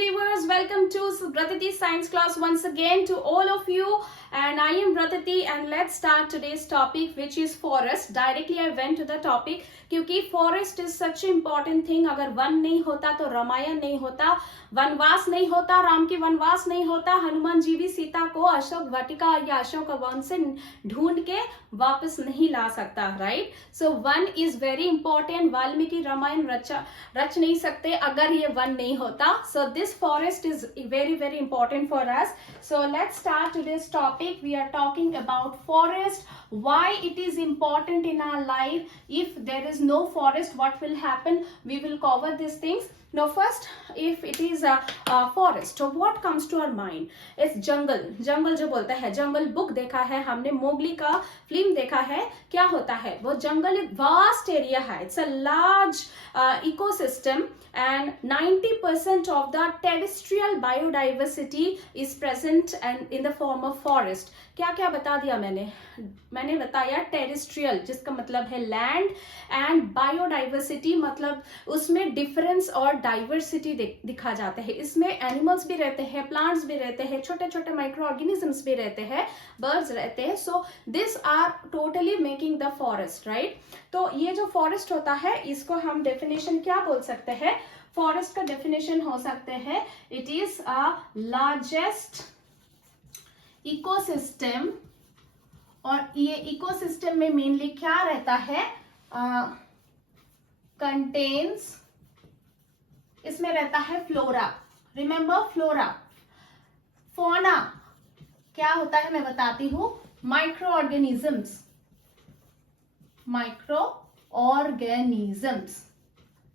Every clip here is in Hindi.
viewers, welcome to Bratati Science class once again to all of you, and I am Bratati and let's start today's topic, which is forest. Directly I went to the topic क्योंकि forest is such an important thing. अगर वन नहीं होता तो रामायण नहीं होता, वनवास नहीं होता, राम की वनवास नहीं होता, हनुमान जी भी सीता को अशोक वाटिका या अशोक वन से ढूंढ के वापस नहीं ला सकता, राइट? सो वन is very important. Valmiki Ramayana रच नहीं सकते अगर ये वन नहीं होता. So this forest is very very important for us. So let's start today's topic. We are talking about forest, why it is important in our life. If there is no forest, what will happen? We will cover these things. Now first, if it is a forest, so what comes to our mind? It's jungle. जंगल जो बोलता है, जंगल बुक देखा है हमने, मोगली का फिल्म देखा है. क्या होता है वो जंगल? एक वास्ट एरिया है. It's a large ecosystem and 90% of the terrestrial biodiversity is present and in the form of forest. क्या क्या बता दिया मैंने बताया टेरेस्ट्रियल जिसका मतलब है लैंड, एंड बायोडाइवर्सिटी मतलब उसमें डिफरेंस और डाइवर्सिटी दिखा जाता है. इसमें एनिमल्स भी रहते हैं, प्लांट्स भी रहते हैं, छोटे छोटे माइक्रो ऑर्गेनिजम्स भी रहते हैं, बर्ड्स रहते हैं. So this are totally making the forest, right? तो ये जो फॉरेस्ट होता है इसको हम डेफिनेशन क्या बोल सकते हैं? फॉरेस्ट का डेफिनेशन हो सकते हैं, it is a largest ecosystem. और ये इकोसिस्टम में मेनली क्या रहता है? कंटेन्स, इसमें रहता है फ्लोरा. Remember flora. फोना क्या होता है मैं बताती हूं. माइक्रो ऑर्गेनिजम्स, माइक्रो ऑर्गेनिजम्स,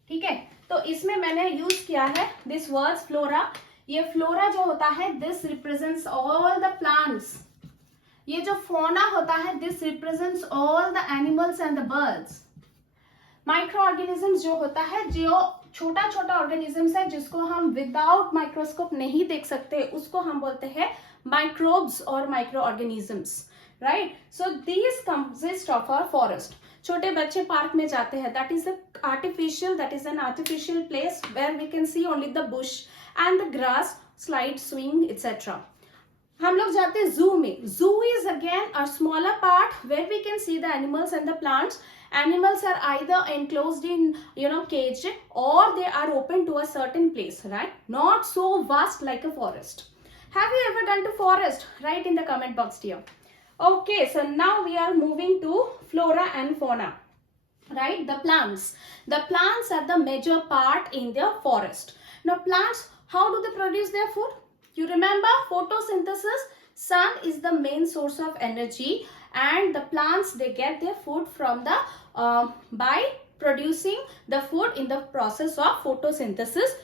ठीक है? तो इसमें मैंने यूज किया है दिस वर्ड फ्लोरा. ये फ्लोरा जो होता है this represents all the plants. ये जो फोना होता है this represents all the animals and the birds. Micro organisms जो होता है, जो छोटा छोटा ऑर्गेनिजम्स है जिसको हम विदाउट माइक्रोस्कोप नहीं देख सकते, उसको हम बोलते हैं माइक्रोब्स और micro organisms, right? So these consist of our forest. छोटे बच्चे पार्क में जाते हैं, that is an artificial place where we can see only the bush and the grass, slide, swing etcetera. हम लोग जाते हैं जू में. Zoo is again a smaller part where we can see the animals and the plants. Animals are either enclosed in cage or they are open to a certain place, right? Not so vast like a forest. Have you ever done to forest? Write in the comment box here. Okay, so now we are moving to flora and fauna, right? The plants. The plants are the major part in the forest. Now plants, how do they produce their food? You remember photosynthesis. Sun is the main source of energy, and the plants, they get their food from the by producing the food in the process of photosynthesis.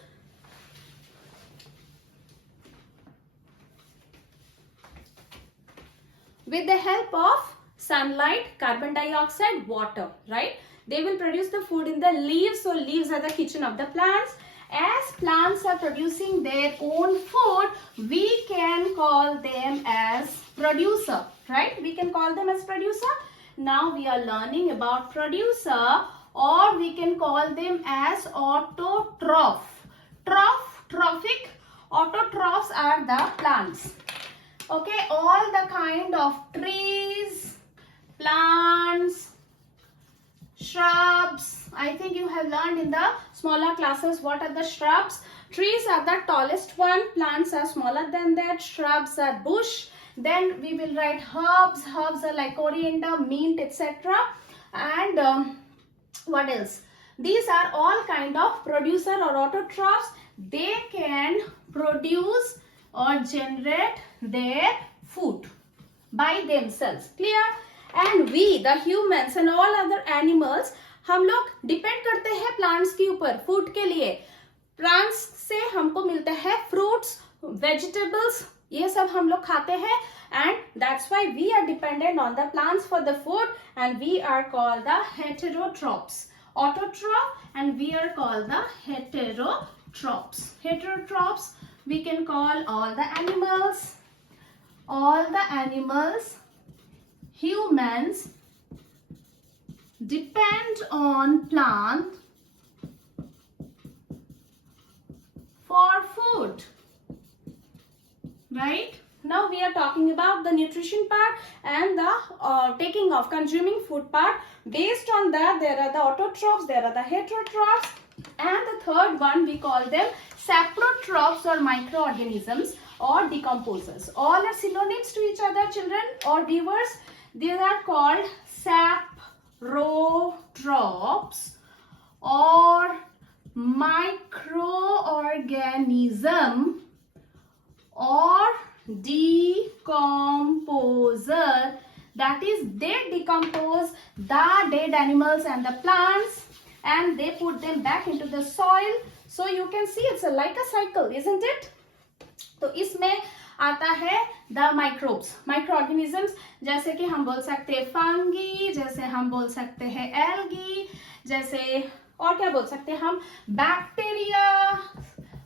With the help of sunlight, carbon dioxide, water, right? They will produce the food in the leaves. So leaves are the kitchen of the plants. As plants are producing their own food, we can call them as producer, right? We can call them as producer. Now we are learning about producer, or we can call them as autotroph. Trophic. Autotrophs are the plants. Okay, all the kind of trees, plants, shrubs. I think you have learned in the smaller classes what are the shrubs. Trees are the tallest one, plants are smaller than that, shrubs are bush. Then we will write herbs. Herbs are like coriander, mint, etc. And what else? These are all kind of producer or autotrophs. They can produce or generate their food by themselves. Clear? And we, the humans and all other animals, हम लोग डिपेंड करते हैं प्लांट्स के ऊपर फूड के लिए. प्लांट्स से हमको मिलता है फ्रूट्स, वेजिटेबल्स, ये सब हम लोग खाते हैं, and that's why we are dependent on the plants for the food, and we are called the heterotrophs. Autotroph, and we are called the heterotrophs. Heterotrophs, we can call all the animals. Humans depend on plant for food, right? Now we are talking about the nutrition part and the taking of consuming food part. Based on that, there are the autotrophs, there are the heterotrophs, and the third one we call them saprotrophs or microorganisms or decomposers. All are synonyms to each other, children or viewers. These are called saprotrophs or microorganism or decomposer. That is, they decompose the dead animals and the plants and they put them back into the soil. So you can see it's like a cycle, isn't it? तो इसमें आता है द माइक्रोब्स, माइक्रोऑर्गेनिजम्स, जैसे कि हम बोल सकते हैं फंगी, जैसे हम बोल सकते हैं एल्गी, जैसे और क्या बोल सकते हैं हम, bacteria,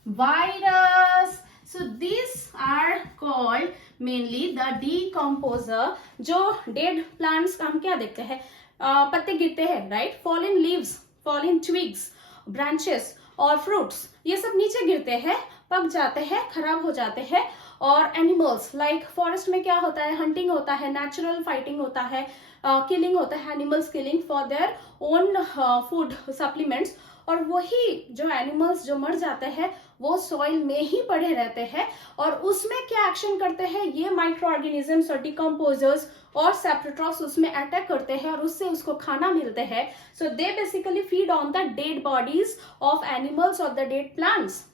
virus. So these are called mainly the decomposer. जो dead plants का हम क्या देखते हैं, पत्ते गिरते हैं, right? Fallen leaves, fallen twigs, branches और fruits, ये सब नीचे गिरते हैं, पक जाते हैं, खराब हो जाते हैं. और एनिमल्स लाइक फॉरेस्ट में क्या होता है, हंटिंग होता है, नेचुरल फाइटिंग होता है, किलिंग होता है, animals killing for their own food supplements. और वही जो एनिमल्स जो मर जाते हैं वो सॉइल में ही पड़े रहते हैं और उसमें क्या एक्शन करते हैं, ये माइक्रो ऑर्गेनिजम्स और डिकम्पोजर्स और सेप्रोट्रॉफ्स उसमें अटैक करते हैं और उससे उसको खाना मिलते हैं. So they basically feed on the dead bodies of animals और द डेड प्लांट्स.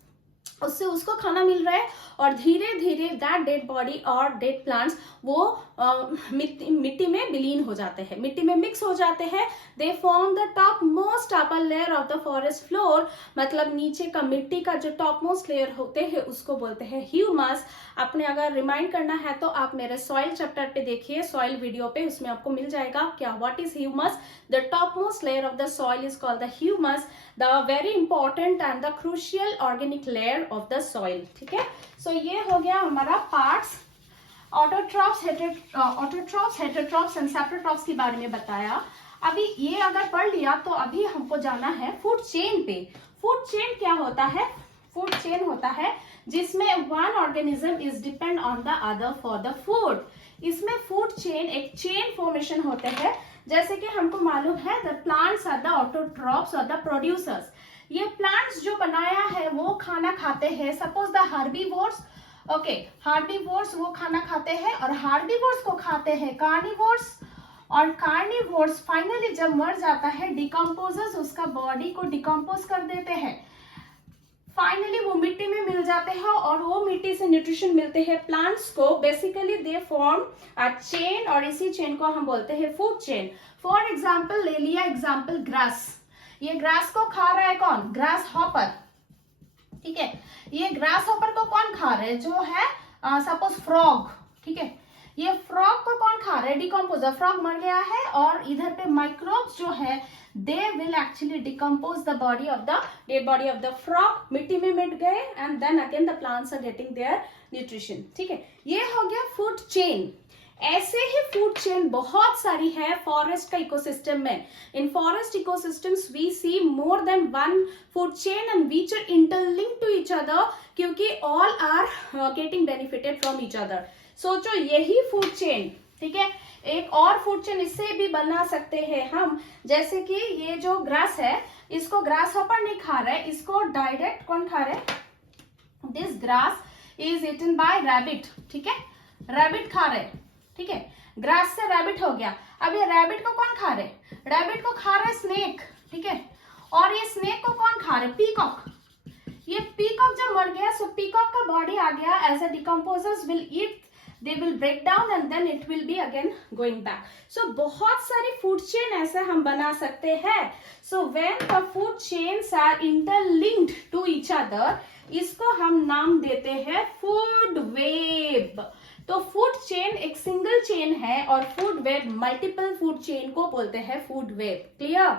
उससे उसको खाना मिल रहा है और धीरे धीरे दैट डेड बॉडी और डेड प्लांट्स वो मिट्टी में विलीन हो जाते हैं, मिट्टी में मिक्स हो जाते हैं. They form the top most upper layer of the forest floor. मतलब नीचे का मिट्टी का जो टॉप मोस्ट लेयर होते हैं उसको बोलते हैं ह्यूमस. आपने अगर रिमाइंड करना है तो आप मेरे सॉइल चैप्टर पे देखिए, सॉइल वीडियो पे, उसमें आपको मिल जाएगा क्या what is humus. The top most layer of the soil is called the humus, the very important and the crucial organic layer of the soil. ठीक है, सो ये हो गया हमारा पार्ट्स. ऑटोट्रॉफ्स, हेटेरोट्रॉफ्स एंड सेप्रोट्रॉफ्स के बारे में बताया. अभी ये अगर पढ़ लिया तो अभी हमको जाना है फूड चेन पे. फूड चेन क्या होता है? फूड चेन होता है जिसमें one organism is depend on the other for the food. इसमें फूड चेन एक चेन फॉर्मेशन होते हैं. जैसे कि हमको मालूम है the plants are the autotrophs और द प्रोड्यूसर्स. ये प्लांट्स जो बनाया है वो खाना खाते हैं. Suppose the herbivores, okay, herbivores वो खाना खाते हैं और हार्बीवोर्स को खाते हैं कार्निवोर्स. और कार्निवोर्स फाइनली जब मर जाता है, डिकम्पोजर्स उसका बॉडी को डिकम्पोज कर देते हैं. फाइनली वो मिट्टी में मिल जाते हैं और वो मिट्टी से न्यूट्रिशन मिलते हैं प्लांट्स को. Basically they form a chain और इसी चेन को हम बोलते हैं फूड चेन. फॉर एग्जाम्पल ले लिया एग्जाम्पल ग्रास. ये ग्रास को खा रहा है कौन? Grass hopper. ठीक है, ये ग्रास हॉपर को कौन खा रहा है? जो है सपोज फ्रॉग. ठीक है, ये फ्रॉग को कौन खा रहा है? डिकम्पोजर. फ्रॉग मर गया है और इधर पे माइक्रोब्स जो है they will actually decompose the body of the dead body of the frog. मिट्टी में मिट गए and then again the plants are getting their nutrition. ठीक है, ये हो गया फूड चेन. ऐसे ही फूड चेन बहुत सारी है फॉरेस्ट का इकोसिस्टम में. In forest ecosystems we see more than one food chain and which are interlinked to each other क्योंकि all are getting benefited from each other. सोचो यही फूड चेन, ठीक है, एक और फूड चेन इससे भी बना सकते हैं हम. जैसे कि ये जो ग्रास है इसको ग्रास हॉपर नहीं खा रहा है, इसको डायरेक्ट कौन खा रहा है? This grass is eaten by rabbit. ठीक है, रैबिट खा रहे. ठीक है, ग्रास से रैबिट हो गया. अब ये रैबिट को कौन खा रहे? रैबिट को खा रहे स्नेक. ठीक है, और ये स्नेक को कौन खा रहे? पीकॉक. ये पीकॉक जब मर गया सो पीकॉक का बॉडी आ गया as a decomposers will eat, they will break down and then it will be again going back. So बहुत सारी food chain ऐसे हम बना सकते हैं. So when the food chains are interlinked to each other, इसको हम नाम देते हैं food web. तो food chain एक single chain है और food web multiple food chain को बोलते हैं food web. Clear?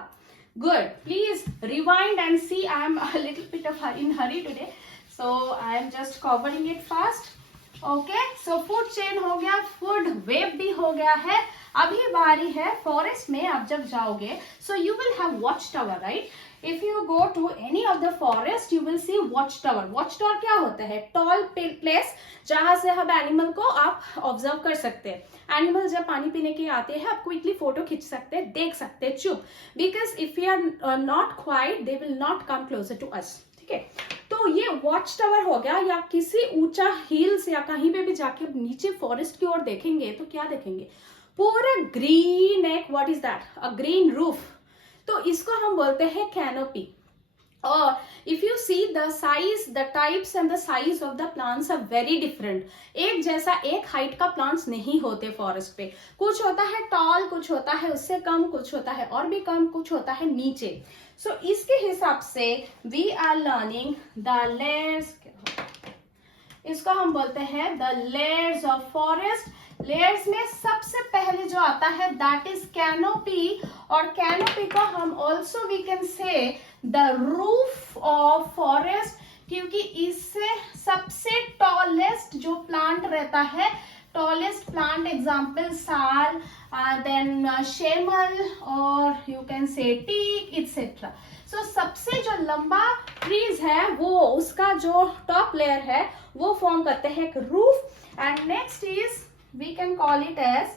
Good. Please rewind and see. I am a little bit of in hurry today, so I am just covering it fast. Okay, so food chain हो गया, फूड वेब भी हो गया है. अभी बारी है फॉरेस्ट में आप जब जाओगे so you will have watch tower, right? If you go to any of the forest you will see watch tower. Watch tower क्या होता है? टॉल प्लेस जहां से हम एनिमल को आप ऑब्जर्व कर सकते हैं. एनिमल जब पानी पीने के आते हैं आप क्विकली फोटो खींच सकते हैं, देख सकते हैं चुप, because if you are not quiet they will not come closer to us. ठीक है, तो ये वॉच टावर हो गया. या किसी ऊंचा हिल्स या कहीं पे भी जाके नीचे फॉरेस्ट की ओर देखेंगे तो क्या देखेंगे? पूरा ग्रीन है. What is that? A green roof. तो इसको हम बोलते हैं कैनोपी. और if you see the size, the types and the size of the plants are very different. एक जैसा एक हाइट का प्लांट्स नहीं होते फॉरेस्ट पे. कुछ होता है टॉल, कुछ होता है उससे कम, कुछ होता है और भी कम, कुछ होता है नीचे. सो इसके हिसाब से we are learning the layers. इसको हम बोलते हैं the layers of forest. Layers में सबसे पहले जो आता है दैट इज कैनोपी. और कैनोपी को हम also we can say the roof of forest, क्योंकि इससे सबसे टॉलेस्ट जो प्लांट रहता है, tallest plant example sal, then semal और you can say teak etcetera. So सबसे जो लंबा ट्रीज है वो उसका जो टॉप लेयर है वो फॉर्म करते हैं एक roof. And next is we can call it as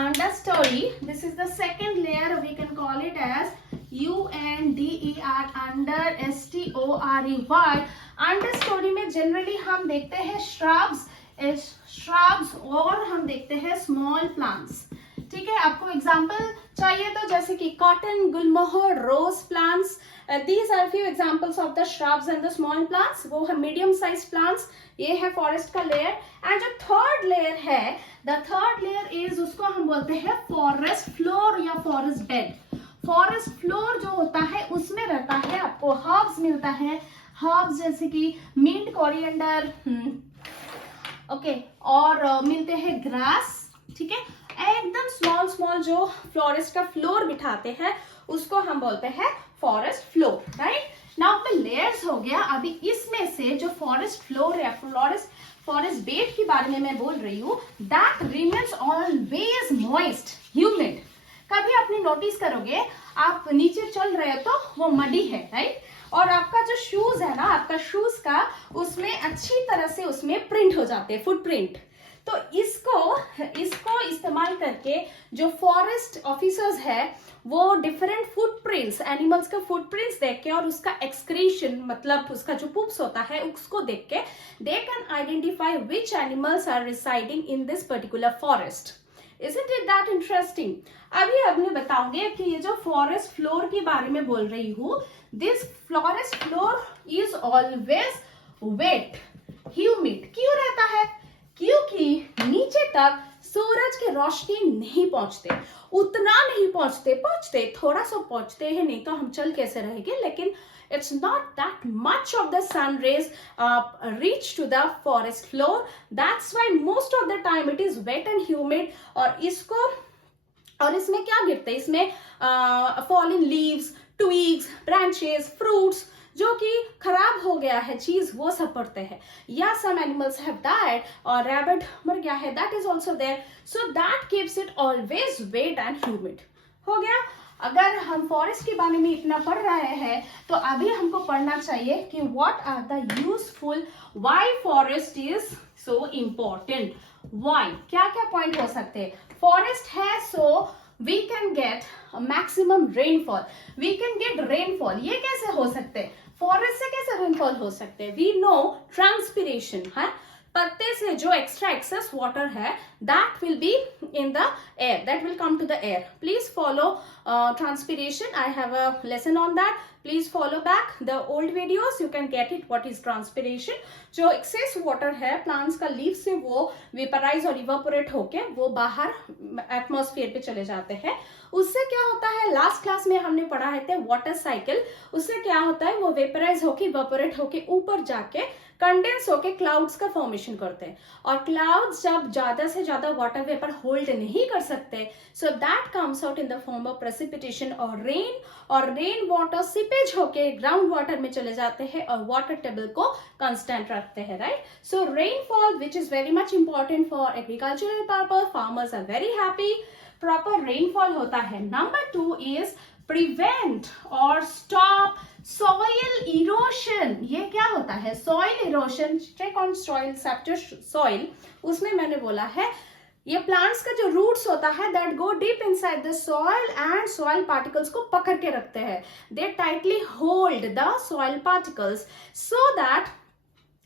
understory. This is the second layer. We can call it as UNDER, under STOREY. understory में generally हम देखते हैं shrubs और हम देखते हैं small plants. ठीक है, आपको एग्जाम्पल चाहिए तो जैसे कि कॉटन, गुलमोहर, rose plants. These are few examples of the shrubs and the small plants. वो है मीडियम साइज प्लांट्स. ये है फॉरेस्ट का लेयर. एंड जो थर्ड लेयर है, द थर्ड लेयर इज, उसको हम बोलते हैं फॉरेस्ट फ्लोर या फॉरेस्ट बेड. फॉरेस्ट फ्लोर जो होता है उसमें रहता है आपको हर्ब्स मिलता है. हर्ब्स जैसे कि मिंट, कोरिएंडर, ओके, और मिलते हैं ग्रास. ठीक है, एकदम स्मॉल जो फॉरेस्ट का फ्लोर बिठाते हैं उसको हम बोलते हैं forest floor. Right now the layers हो गया. अभी इसमें से जो फॉरेस्ट फ्लोर या फॉरेस्ट बेड के बारे में मैं बोल रही हूँ, that remains always moist, humid. कभी आपने नोटिस करोगे आप नीचे चल रहे हो तो वो मडी है, राइट, और आपका जो शूज है ना, आपका शूज का उसमें अच्छी तरह से उसमें प्रिंट हो जाते हैं, फुटप्रिंट. तो इसको इस्तेमाल करके जो फॉरेस्ट ऑफिसर्स है वो डिफरेंट फुटप्रिंट्स, एनिमल्स का फुटप्रिंट्स देख के और उसका एक्सक्रीशन मतलब उसका जो पुप्स होता है उसको देख के they can identify which animals are residing in this particular forest. Isn't it that interesting? अभी बताऊंगे कि ये जो फॉरेस्ट फ्लोर के बारे में बोल रही हूँ, this forest floor is always wet, humid. क्यों रहता है? क्योंकि नीचे तक सूरज की रोशनी नहीं पहुंचते, उतना नहीं पहुंचते थोड़ा सा पहुंचते हैं, नहीं तो हम चल कैसे रहेंगे. लेकिन it's not that much of the sun rays reach to the forest floor. That's why most of the time it is wet and humid. और इसमें क्या गिरते हैं? इसमें fallen leaves, twigs, branches, fruits जो कि खराब हो गया है चीज वो सब पड़ते हैं. या some animals have died और rabbit मर गया है, that is also there. So that keeps it always wet and humid. हो गया. अगर हम फॉरेस्ट के बारे में इतना पढ़ रहे हैं तो अभी हमको पढ़ना चाहिए कि what are the useful, why forest is so important. Why, क्या क्या पॉइंट हो सकते हैं? फॉरेस्ट है so we can get maximum rainfall. We can get rainfall. ये कैसे हो सकते हैं? फॉरेस्ट से कैसे रेनफॉल हो सकते हैं? वी नो ट्रांसपिरेशन है, पत्ते से जो एक्स्ट्रा एक्सेस वाटर है that will be in the air, that will come to the air. Please follow transpiration. I have a lesson on that. Please follow back the old videos. You can get it. What is transpiration? जो excess water है plants का leaf से वो vaporize और evaporate होके वो बाहर atmosphere पे चले जाते हैं. उससे क्या होता है? लास्ट क्लास में हमने पढ़ा है थे वाटर साइकिल. उससे क्या होता है? वो वेपराइज होके इवेपोरेट होके ऊपर जाके कंडेंस होके क्लाउड्स का फॉर्मेशन करते हैं. और क्लाउड्स जब ज्यादा से ज्यादा वाटर वेपर होल्ड नहीं कर सकते, so that comes out in the form of precipitation और रेन वाटर सिपेज होके ग्राउंड वाटर में चले जाते हैं और वाटर टेबल को कांस्टेंट रखते हैं. Right, so rainfall which is very much important for agricultural purpose. Farmers are very happy. Proper rainfall होता है. Number 2 is prevent or stop soil erosion. ये क्या होता है? soil erosion, check on soil, chapter soil, उसमें मैंने बोला है ये प्लांट्स का जो रूट्स होता है that go deep inside the soil and soil particles को पकड़ के रखते हैं. They tightly hold the soil particles so that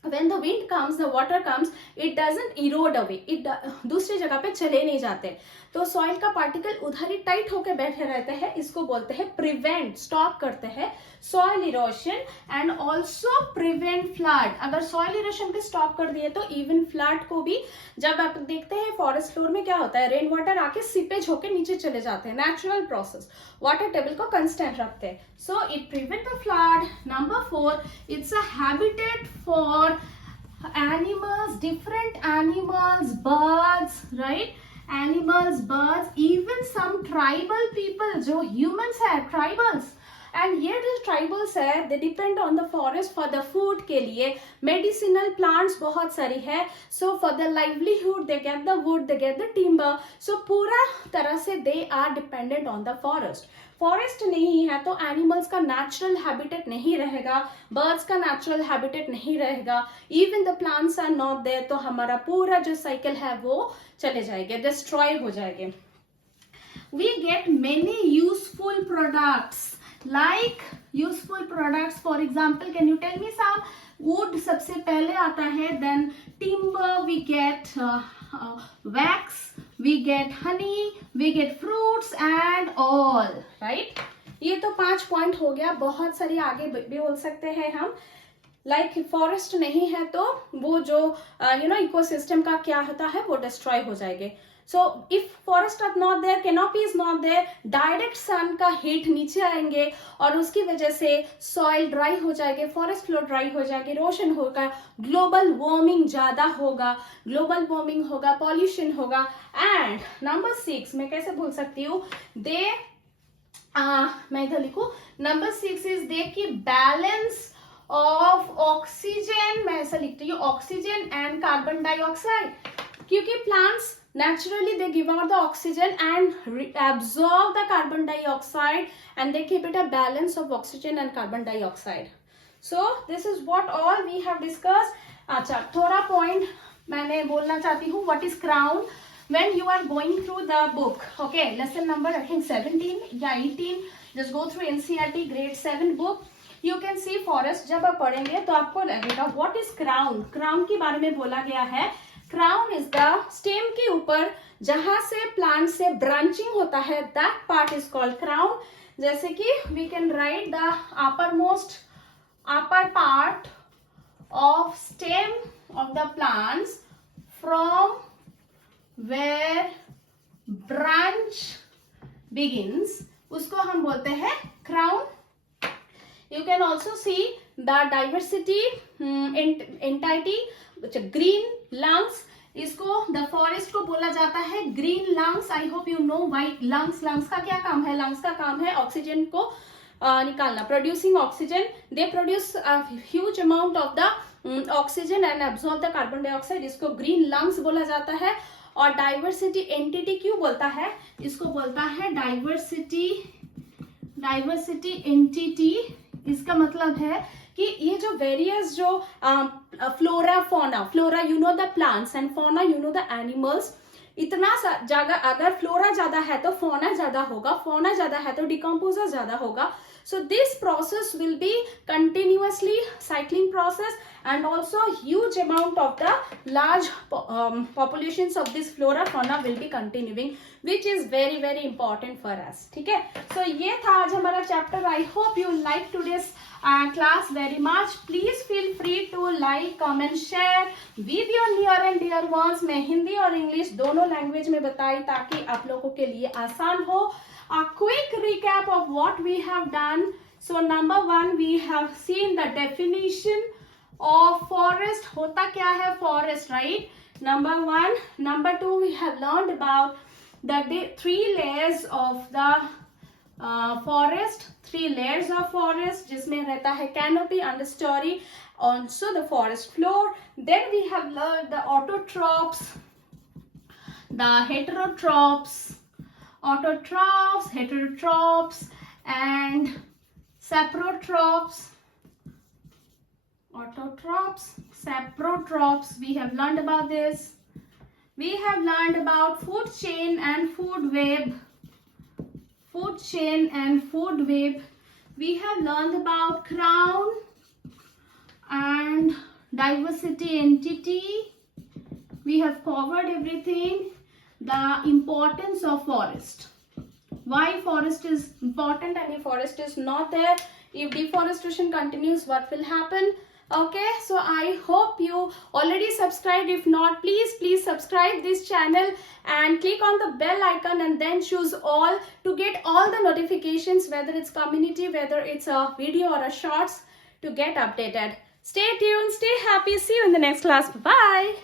when the wind comes, the water comes, it doesn't erode away, it दूसरी जगह पे चले नहीं जाते. तो सॉइल का पार्टिकल उधर ही टाइट होके बैठे रहते हैं. इसको बोलते हैं प्रिवेंट, स्टॉप करते हैं soil erosion and also prevent flood. अगर सॉइल इरोशन पे स्टॉप कर दिए तो इवन फ्लड को भी, जब आप देखते हैं फॉरेस्ट फ्लोर में क्या होता है, रेन वाटर आके सीपेज होके नीचे चले जाते हैं. नेचुरल प्रोसेस, वाटर टेबल को कंस्टेंट रखते हैं. So it prevent the flood. Number 4, it's a habitat for animals, different animals, birds, right? Animals, birds, even some tribal people जो humans है, tribals, and ये जो tribals है they depend on the forest for the food के लिए. medicinal plants बहुत सारी है, so for the livelihood they get the wood, they get the timber, so पूरा तरह से they are dependent on the forest. Forest नहीं है तो एनिमल्स का नेचुरल हैबिटेट नहीं रहेगा, बर्ड्स का नेचुरल हैबिटेट नहीं रहेगा, even the plants are not there, तो हमारा पूरा जो साइकिल है वो चले जाएंगे, डिस्ट्रॉय हो जाएंगे. We get many useful products, like useful products for example, can you tell me some? Wood सबसे पहले आता है, then timber, we get wax, we get honey, we get fruits and all, right? ये तो 5 पॉइंट हो गया. बहुत सारी आगे भी बोल सकते हैं हम. लाइक फॉरेस्ट नहीं है तो वो जो इकोसिस्टम का क्या होता है वो डिस्ट्रॉय हो जाएंगे. So if forest are not there, canopy is not there, direct sun का हीट नीचे आएंगे और उसकी वजह से सॉइल ड्राई हो जाएंगे, फॉरेस्ट फ्लोर ड्राई हो जाएगी, इरोशन होगा, ग्लोबल वार्मिंग ज्यादा होगा, ग्लोबल वार्मिंग होगा, पॉल्यूशन होगा. एंड नंबर 6 मैं कैसे भूल सकती हूँ, दे मैं इधर लिखू, नंबर 6 इज दे की बैलेंस ऑफ ऑक्सीजन. मैं ऐसा लिखती हूँ, ऑक्सीजन एंड कार्बन डाइऑक्साइड, क्योंकि plants naturally they give out the oxygen and absorb the carbon dioxide and they keep it a balance of oxygen and carbon dioxide. So this is what all we have discussed. अच्छा, थोड़ा point मैंने बोलना चाहती हूँ. what is crown? when you are going through the book, okay, lesson number I think 17 या 18, just go through NCERT grade 7 book, you can see forest. जब आप पढ़ेंगे तो आपको लगेगा what is crown. crown के बारे में बोला गया है. क्राउन इज द स्टेम के ऊपर जहां से प्लांट से ब्रांचिंग होता है, that part is called crown. जैसे कि we can write the upper part of stem of the plants from where branch begins, उसको हम बोलते हैं crown. You can also see the diversity entity, green lungs, इसको द फॉरेस्ट को बोला जाता है green lungs. I hope you know why lungs. Lungs का क्या काम है? लंग्स का काम है ऑक्सीजन को निकालना, producing oxygen. They produce huge amount of the oxygen and absorb the carbon dioxide. इसको ग्रीन लंग्स बोला जाता है. और डाइवर्सिटी एंटिटी क्यों बोलता है? इसको बोलता है डाइवर्सिटी एंटिटी. इसका मतलब है कि ये जो वेरियस जो flora fauna, flora you know the plants and fauna you know the animals, इतना ज्यादा, अगर फ्लोरा ज्यादा है तो फौना ज्यादा होगा, फौना ज्यादा है तो डिकम्पोजर ज्यादा होगा. So this process will be continuously cycling process and also huge amount of the large populations of this flora fauna will be continuing, which is very very important for us. ठीक है, so ये था आज हमारा chapter. I hope you like today's class very much. Please feel free to like, comment, share with your near and dear ones. मैं हिंदी और इंग्लिश दोनों लैंग्वेज में बताई ताकि आप लोगों के लिए आसान हो. A quick recap of what we have done. So number 1 we have seen the definition of forest. होता क्या है forest, right? Number 1. Number 2 we have learned about the 3 layers of the forest. 3 layers of forest जिसमें रहता है canopy, understory, also the forest floor. Then we have learned the autotrophs, the heterotrophs, heterotrophs, and saprotrophs, autotrophs, saprotrophs. We have learned about this. We have learned about food chain and food web. Food chain and food web. We have learned about crown and diversity entity. We have covered everything. The importance of forest. Why forest is important and if forest is not there, if deforestation continues, what will happen? Okay, so I hope you already subscribed. If not, please subscribe this channel and click on the bell icon and then choose all to get all the notifications, whether it's community, whether it's a video or a shorts, to get updated. Stay tuned, stay happy. See you in the next class. Bye.